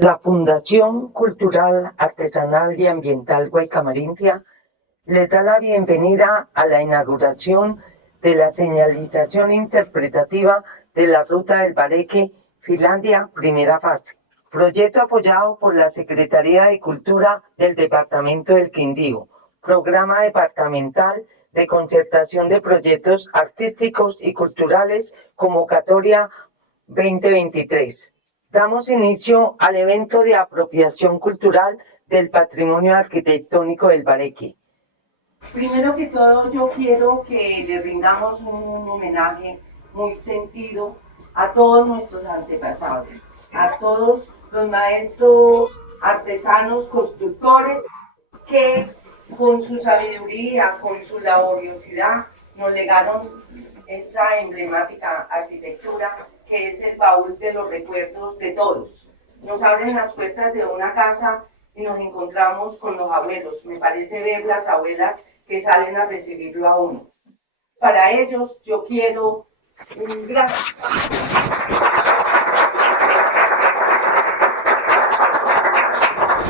La Fundación Cultural, Artesanal y Ambiental Guaycamarintia les da la bienvenida a la inauguración de la señalización interpretativa de la Ruta del Bareque, Finlandia, primera fase. Proyecto apoyado por la Secretaría de Cultura del Departamento del Quindío, Programa Departamental de Concertación de Proyectos Artísticos y Culturales, convocatoria 2023. Damos inicio al evento de apropiación cultural del patrimonio arquitectónico del Bareque. Primero que todo, yo quiero que le rindamos un homenaje muy sentido a todos nuestros antepasados, a todos los maestros artesanos, constructores, que con su sabiduría, con su laboriosidad, nos legaron esa emblemática arquitectura que es el baúl de los recuerdos de todos. Nos abren las puertas de una casa y nos encontramos con los abuelos. Me parece ver las abuelas que salen a recibirlo a uno. Para ellos yo quiero un gran...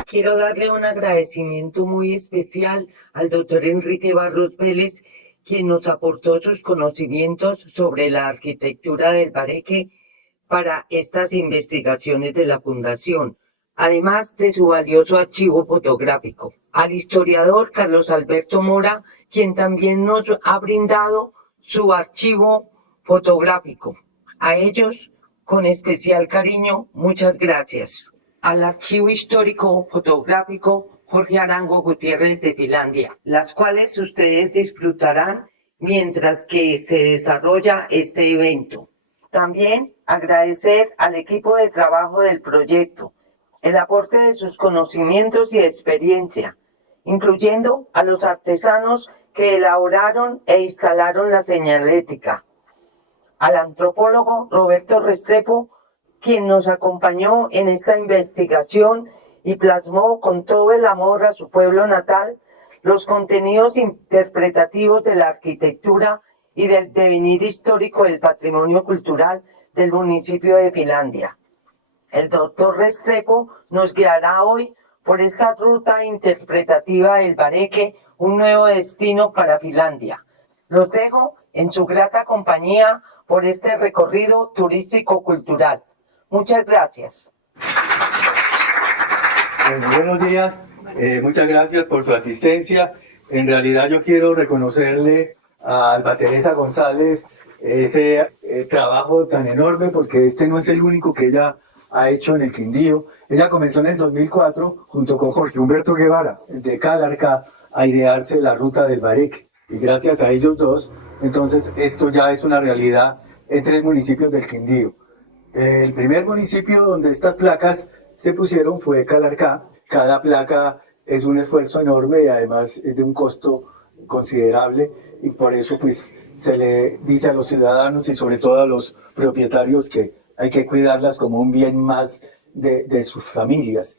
Quiero darle un agradecimiento muy especial al doctor Enrique Barros Vélez, quien nos aportó sus conocimientos sobre la arquitectura del Bareque para estas investigaciones de la Fundación, además de su valioso archivo fotográfico. Al historiador Carlos Alberto Mora, quien también nos ha brindado su archivo fotográfico. A ellos, con especial cariño, muchas gracias. Al archivo histórico fotográfico Jorge Arango Gutiérrez de Finlandia, las cuales ustedes disfrutarán mientras que se desarrolla este evento. También agradecer al equipo de trabajo del proyecto, el aporte de sus conocimientos y experiencia, incluyendo a los artesanos que elaboraron e instalaron la señalética, al antropólogo Roberto Restrepo, quien nos acompañó en esta investigación y plasmó con todo el amor a su pueblo natal los contenidos interpretativos de la arquitectura y del devenir histórico del patrimonio cultural del municipio de Finlandia. El doctor Restrepo nos guiará hoy por esta ruta interpretativa del Bareque, un nuevo destino para Finlandia. Los dejo en su grata compañía por este recorrido turístico-cultural. Muchas gracias. Buenos días, muchas gracias por su asistencia. En realidad yo quiero reconocerle a Alba Teresa González ese trabajo tan enorme, porque este no es el único que ella ha hecho en el Quindío. Ella comenzó en el 2004 junto con Jorge Humberto Guevara de Calarcá a idearse la ruta del Bareque, y gracias a ellos dos, entonces esto ya es una realidad en 3 municipios del Quindío. El primer municipio donde estas placas se pusieron fue Calarcá. Cada placa es un esfuerzo enorme y además es de un costo considerable, y por eso pues se le dice a los ciudadanos y sobre todo a los propietarios que hay que cuidarlas como un bien más de sus familias,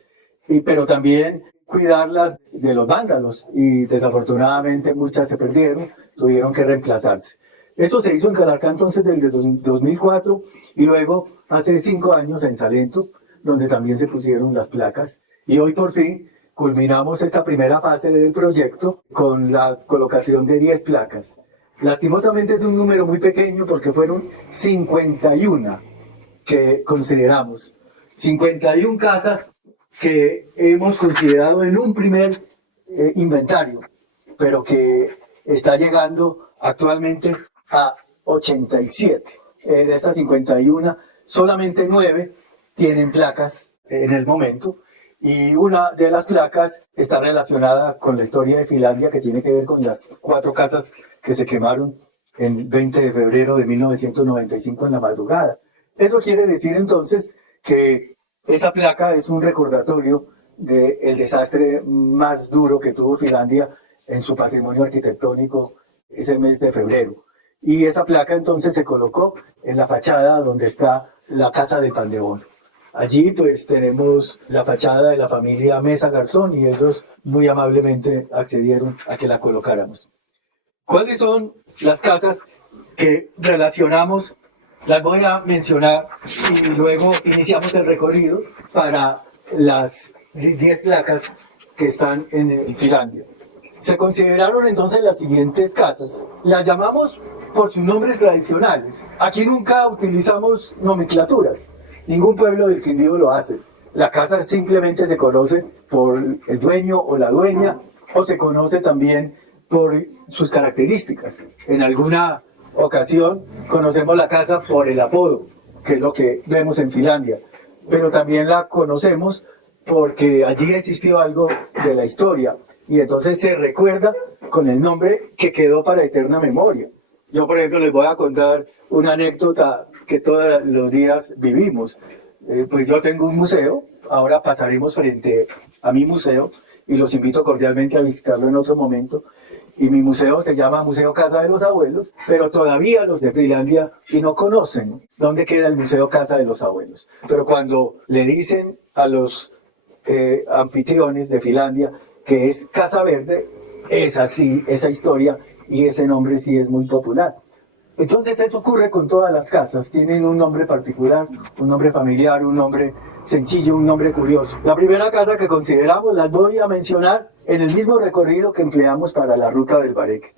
pero también cuidarlas de los vándalos, y desafortunadamente muchas se perdieron, tuvieron que reemplazarse. Eso se hizo en Calarcá entonces desde 2004, y luego hace 5 años en Salento, donde también se pusieron las placas, y hoy por fin culminamos esta primera fase del proyecto con la colocación de 10 placas. Lastimosamente es un número muy pequeño porque fueron 51 que consideramos, 51 casas que hemos considerado en un primer inventario, pero que está llegando actualmente a 87. De estas 51, solamente 9 tienen placas en el momento, y una de las placas está relacionada con la historia de Finlandia, que tiene que ver con las 4 casas que se quemaron el 20 de febrero de 1995 en la madrugada. Eso quiere decir entonces que esa placa es un recordatorio del desastre más duro que tuvo Finlandia en su patrimonio arquitectónico ese mes de febrero. Y esa placa entonces se colocó en la fachada donde está la Casa del Pan de Bono. Allí pues tenemos la fachada de la familia Mesa Garzón, y ellos muy amablemente accedieron a que la colocáramos. ¿Cuáles son las casas que relacionamos? Las voy a mencionar y luego iniciamos el recorrido para las 10 placas que están en Finlandia. Se consideraron entonces las siguientes casas. Las llamamos por sus nombres tradicionales. Aquí nunca utilizamos nomenclaturas. Ningún pueblo del Quindío lo hace. La casa simplemente se conoce por el dueño o la dueña, o se conoce también por sus características. En alguna ocasión conocemos la casa por el apodo, que es lo que vemos en Finlandia, pero también la conocemos porque allí existió algo de la historia y entonces se recuerda con el nombre que quedó para eterna memoria. Yo, por ejemplo, les voy a contar una anécdota que todos los días vivimos. Pues yo tengo un museo, ahora pasaremos frente a mi museo y los invito cordialmente a visitarlo en otro momento. Y mi museo se llama Museo Casa de los Abuelos, pero todavía los de Finlandia y no conocen dónde queda el Museo Casa de los Abuelos. Pero cuando le dicen a los anfitriones de Finlandia que es Casa Verde, es así, esa historia y ese nombre sí es muy popular. Entonces eso ocurre con todas las casas, tienen un nombre particular, un nombre familiar, un nombre sencillo, un nombre curioso. La primera casa que consideramos las voy a mencionar en el mismo recorrido que empleamos para la ruta del Bareque.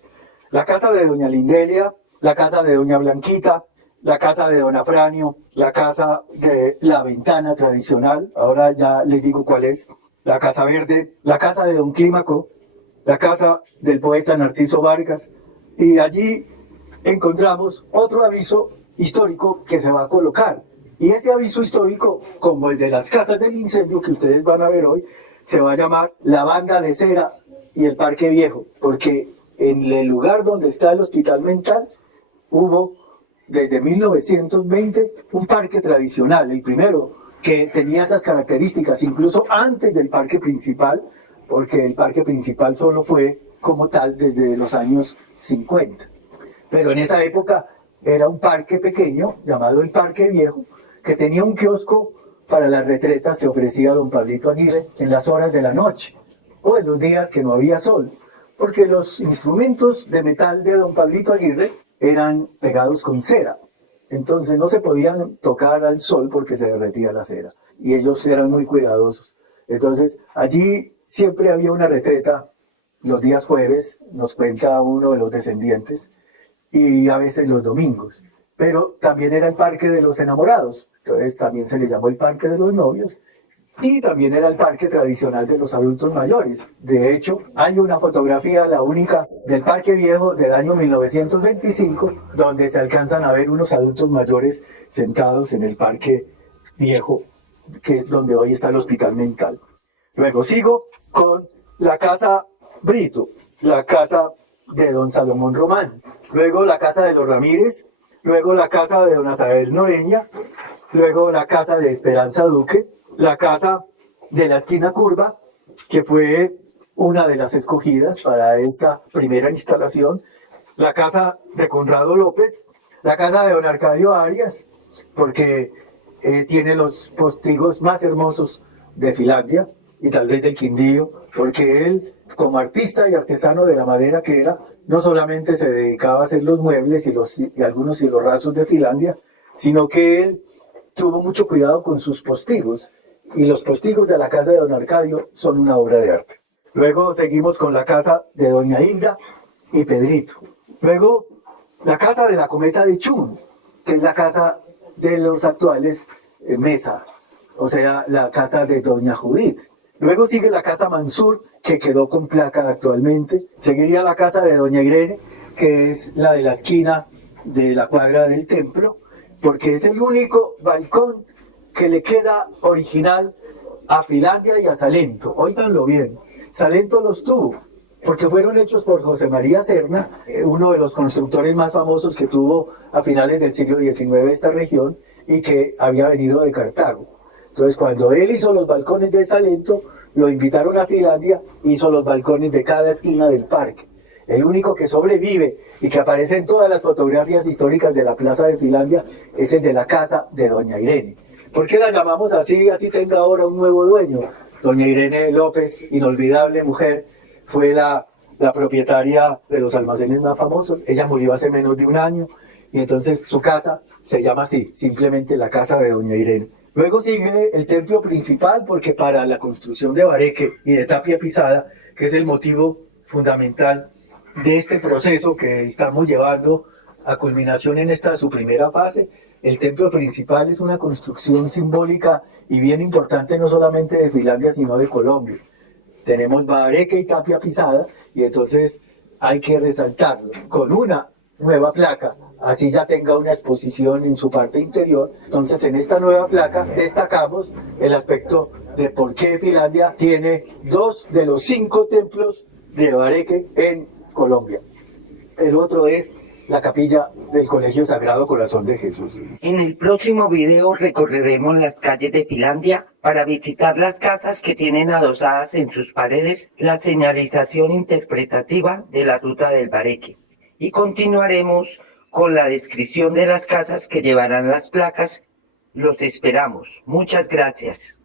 La casa de doña Lindelia, la casa de doña Blanquita, la casa de don Afranio, la casa de la ventana tradicional, ahora ya les digo cuál es, la Casa Verde, la casa de don Clímaco, la casa del poeta Narciso Vargas, y allí encontramos otro aviso histórico que se va a colocar. Y ese aviso histórico, como el de las casas del incendio que ustedes van a ver hoy, se va a llamar la Banda de Cera y el Parque Viejo, porque en el lugar donde está el hospital mental hubo desde 1920 un parque tradicional, el primero que tenía esas características, incluso antes del parque principal, porque el parque principal solo fue como tal desde los años 50. Pero en esa época era un parque pequeño llamado el Parque Viejo, que tenía un kiosco para las retretas que ofrecía don Pablito Aguirre en las horas de la noche o en los días que no había sol, porque los instrumentos de metal de don Pablito Aguirre eran pegados con cera, entonces no se podían tocar al sol porque se derretía la cera y ellos eran muy cuidadosos. Entonces allí siempre había una retreta los días jueves, nos cuenta uno de los descendientes, y a veces los domingos, pero también era el Parque de los Enamorados, entonces también se le llamó el Parque de los Novios, y también era el parque tradicional de los adultos mayores. De hecho, hay una fotografía, la única, del Parque Viejo del año 1925, donde se alcanzan a ver unos adultos mayores sentados en el Parque Viejo, que es donde hoy está el hospital mental. Luego sigo con la Casa Brito, la casa de don Salomón Román, luego la casa de los Ramírez, luego la casa de don Asael Noreña, luego la casa de Esperanza Duque, la casa de la esquina curva, que fue una de las escogidas para esta primera instalación, la casa de Conrado López, la casa de don Arcadio Arias, porque tiene los postigos más hermosos de Finlandia y tal vez del Quindío, porque él, como artista y artesano de la madera que era, no solamente se dedicaba a hacer los muebles y algunos rasos de Finlandia, sino que él tuvo mucho cuidado con sus postigos, y los postigos de la casa de don Arcadio son una obra de arte. Luego seguimos con la casa de doña Hilda y Pedrito. Luego la casa de la Cometa de Chun, que es la casa de los actuales Mesa, o sea, la casa de doña Judith. Luego sigue la casa Mansur, que quedó con placa actualmente. Seguiría la casa de doña Irene, que es la de la esquina de la cuadra del templo, porque es el único balcón que le queda original a Finlandia y a Salento. Óiganlo bien, Salento los tuvo, porque fueron hechos por José María Serna, uno de los constructores más famosos que tuvo a finales del siglo XIX esta región y que había venido de Cartago. Entonces, cuando él hizo los balcones de Salento, lo invitaron a Finlandia, hizo los balcones de cada esquina del parque. El único que sobrevive y que aparece en todas las fotografías históricas de la plaza de Finlandia es el de la casa de doña Irene. ¿Por qué la llamamos así? Así tenga ahora un nuevo dueño. Doña Irene López, inolvidable mujer, fue la propietaria de los almacenes más famosos. Ella murió hace menos de un año y entonces su casa se llama así, simplemente la casa de doña Irene. Luego sigue el templo principal, porque para la construcción de bareque y de tapia pisada, que es el motivo fundamental de este proceso que estamos llevando a culminación en esta su primera fase, el templo principal es una construcción simbólica y bien importante no solamente de Finlandia, sino de Colombia. Tenemos bareque y tapia pisada, y entonces hay que resaltarlo con una nueva placa, así ya tenga una exposición en su parte interior. Entonces en esta nueva placa destacamos el aspecto de por qué Finlandia tiene 2 de los 5 templos de bareque en Colombia. El otro es la capilla del Colegio Sagrado Corazón de Jesús. En el próximo video recorreremos las calles de Finlandia para visitar las casas que tienen adosadas en sus paredes la señalización interpretativa de la ruta del bareque. Y continuaremos con la descripción de las casas que llevarán las placas. Los esperamos. Muchas gracias.